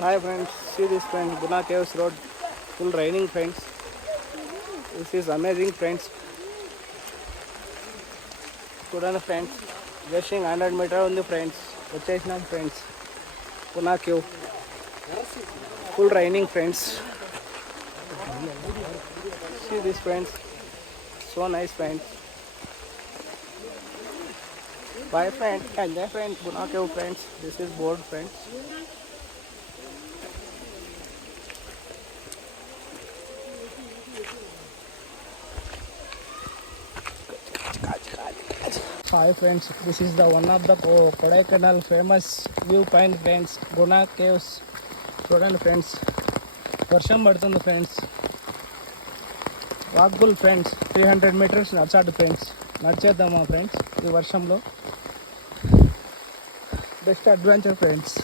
Hi friends, see this friends, Guna Caves Road, full raining friends. This is amazing friends. Student friends, just 100 meter on the friends. వచ్చేసినాం friends. Guna Cave, full raining friends. See this friends, so nice friends. Bye friends, enjoy friends, Guna Cave friends. This is board friends. Hi friends, this is the one of the Kodaikanal famous viewpoint friends, Guna Caves. చూడండి ఫ్రెండ్స్, వర్షం పడుతుంది friends. Walkable friends, 300 మీటర్స్ నడిచాడు ఫ్రెండ్స్. నడిచేద్దామా ఫ్రెండ్స్ ఈ వర్షంలో? Best adventure friends.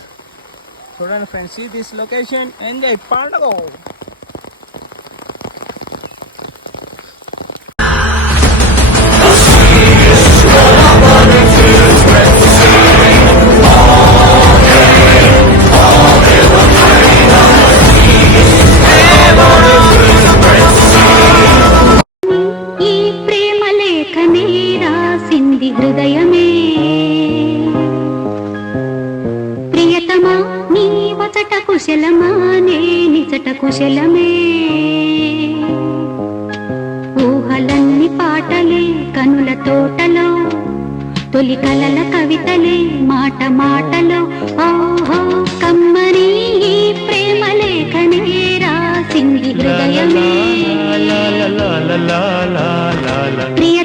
చూడండి ఫ్రెండ్స్, ఈ this location enjoy పండుగ. హృదయమే ప్రియతమా నీ వచట కుశలమా నే నిచట కుశలమే ఊహలన్ని పాటలే కనుల తోటలో తొలి కలల కవితలే మాట మాటలో ఓహో కమ్మని ఈ ప్రేమ లేఖనే రాసింది హృదయమే ప్రియ